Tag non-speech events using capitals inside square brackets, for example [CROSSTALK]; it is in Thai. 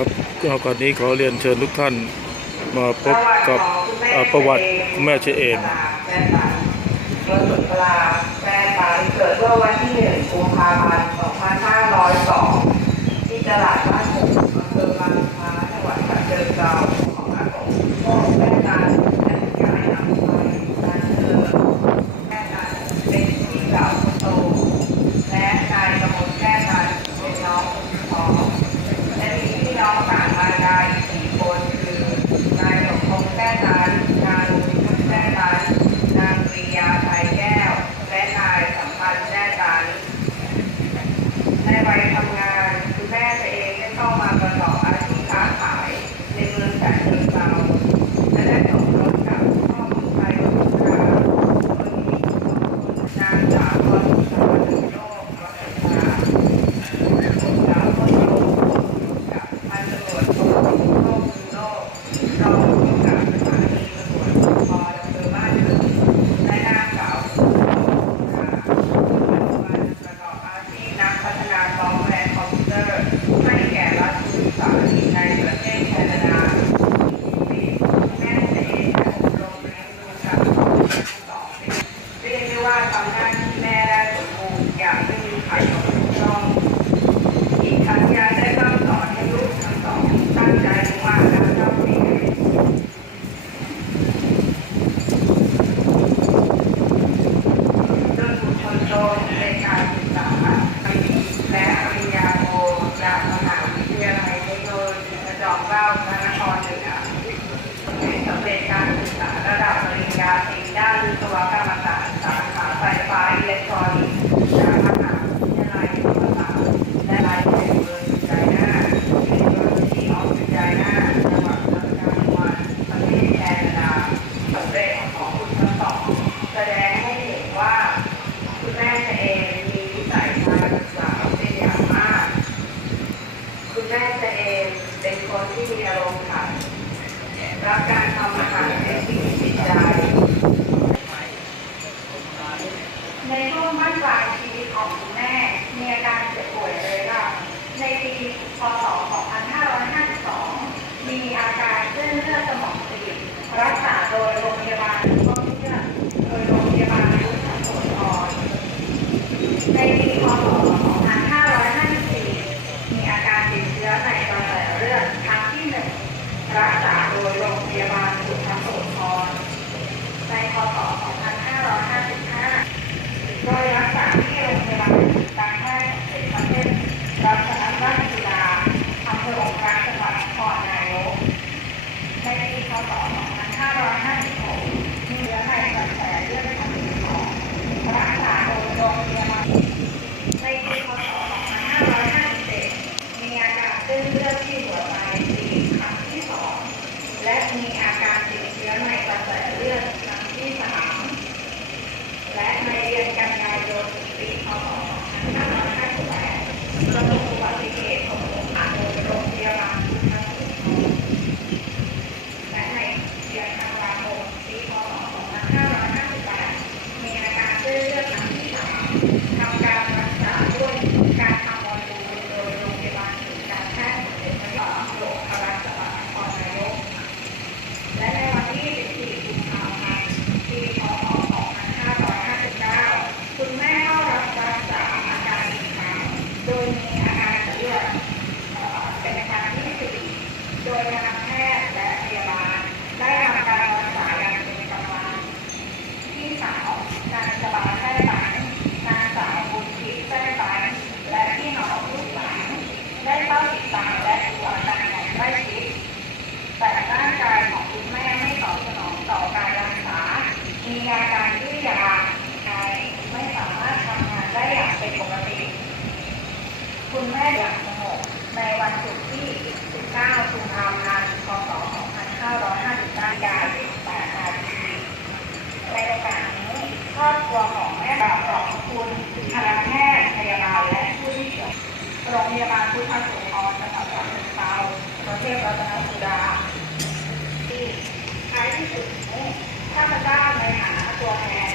ครับกาสนี้ขอเรียนเชิญทุกท่านมาพบกับประวัติแม่เชเอมแม่ปาเกิดเมื่อวันที่1กุมภาพันธ์2502 ที่ตลาดบ้านหงอำเภอบางพลาจังหวัดฉะเชิงเทราของอาคมพ่อแ Yeah. [LAUGHS] はい。 คุณแม่ตัเองเป็นคนที่มีอารมณ์ขันรับการทำอาหารเป็นสิ่งจิตใจ ในช่วงบ้านปลายชีวิตของคุณแม่ มีอาการเจ็บป่วยเลยค่ะ ในปีพศ 2552 มีอาการเส้นเลือดสมองตีบรักษาโดยโรง ในวันศุกร์ที่ 19 กุมภาพันธ์ พศ 2559ยา18นาทีในโอกาสนี้ครอบครัวของแม่บ่าวของคุณคณะแพทย์พยาบาลและผู้ที่เกี่ยวโรงพยาบาลพุทธโสธรจังหวัดฉะเชิงเทราประเทศรัตนสุดาที่ท้ายที่สุดนี้ข้าพเจ้าในฐานะตัวแทน